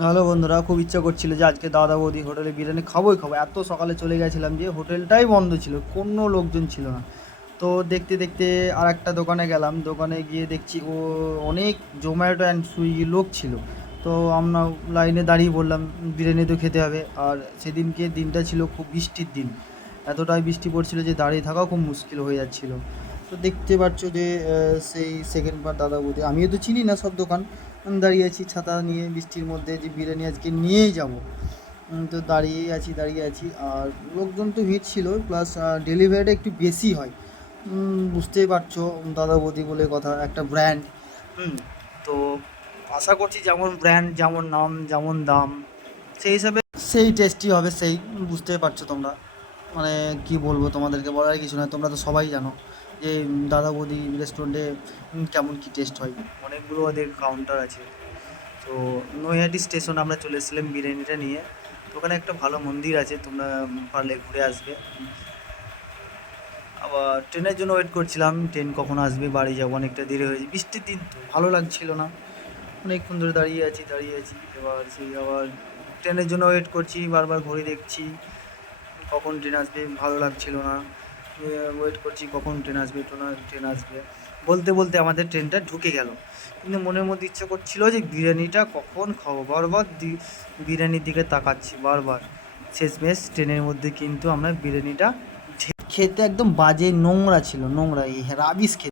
Hello বন্ধুরা, খুব ইচ্ছা করছিল যে আজকে দাদা বৌদি হোটেলে বিরিয়ানি খাবোই খাবো। এত সকালে চলে গেছিলাম যে হোটেলটাই বন্ধ ছিল, কোনো লোকজন ছিল না। তো দেখতে দেখতে আর একটা দোকানে গেলাম, দোকানে গিয়ে দেখছি ও অনেক জোম্যাটো অ্যান্ড সুইগি লোক ছিল। তো আমরা লাইনে দাঁড়িয়ে বললাম বিরিয়ানি তো খেতে হবে। আর সেদিনকে দিনটা ছিল খুব বৃষ্টির দিন, এতটাই বৃষ্টি পড়ছিল যে দাঁড়িয়ে থাকাও খুব মুশকিল হয়ে যাচ্ছিল। তো দেখতে পাচ্ছ যে সেই সেকেন্ড বার দাদা বৌদি, আমিও তো চিনি না সব দোকান, দাঁড়িয়ে আছি ছাতা নিয়ে বৃষ্টির মধ্যে যে বিরিয়ানি আজকে নিয়েই যাব। তো দাঁড়িয়ে আছি আর লোকজন তো ভিড় ছিল, প্লাস ডেলিভারিটা একটু বেশি হয়। বুঝতেই পারছো, দাদা বৌদি বলে কথা, একটা ব্র্যান্ড। হুম তো আশা করছি যেমন ব্র্যান্ড, যেমন নাম, যেমন দাম, সেই হিসাবে সেই টেস্টি হবে, সেই বুঝতেই পারছো তোমরা। মানে কি বলবো, তোমাদেরকে বলার কিছু নয়, তোমরা তো সবাই জানো যে দাদা বৌদি রেস্টুরেন্টে কেমন কি টেস্ট হয়। অনেকগুলো ওদের কাউন্টার আছে। তো নৈহাটি স্টেশন আমরা চলে এসেছিলাম বিরিয়ানিটা নিয়ে। তো ওখানে একটা ভালো মন্দির আছে, তোমরা পারলে ঘুরে আসবে। আবার ট্রেনের জন্য ওয়েট করছিলাম, ট্রেন কখন আসবে, বাড়ি যাবো, অনেকটা দেরি হয়েছে, বৃষ্টির দিন তো ভালো লাগছিল না। অনেকক্ষণ ধরে দাঁড়িয়ে আছি, এবার সেই আবার ট্রেনের জন্য ওয়েট করছি, বারবার ঘড়ি দেখছি কখন ট্রেন আসবে, ভালো লাগছিল না। ওয়েট করছি কখন ট্রেন আসবে। বলতে বলতে আমাদের ট্রেনটা ঢুকে গেল, কিন্তু মনের মধ্যে ইচ্ছা করছিল যে বিরিয়ানিটা কখন খাবো, বারবার বিরিয়ানির দিকে তাকাচ্ছি বারবার। শেষমেশ ট্রেনের মধ্যে কিন্তু আমরা বিরিয়ানিটা খেতে একদম বাজে, নোংরা ছিল, নোংরা, এই রাবিশ খেতে।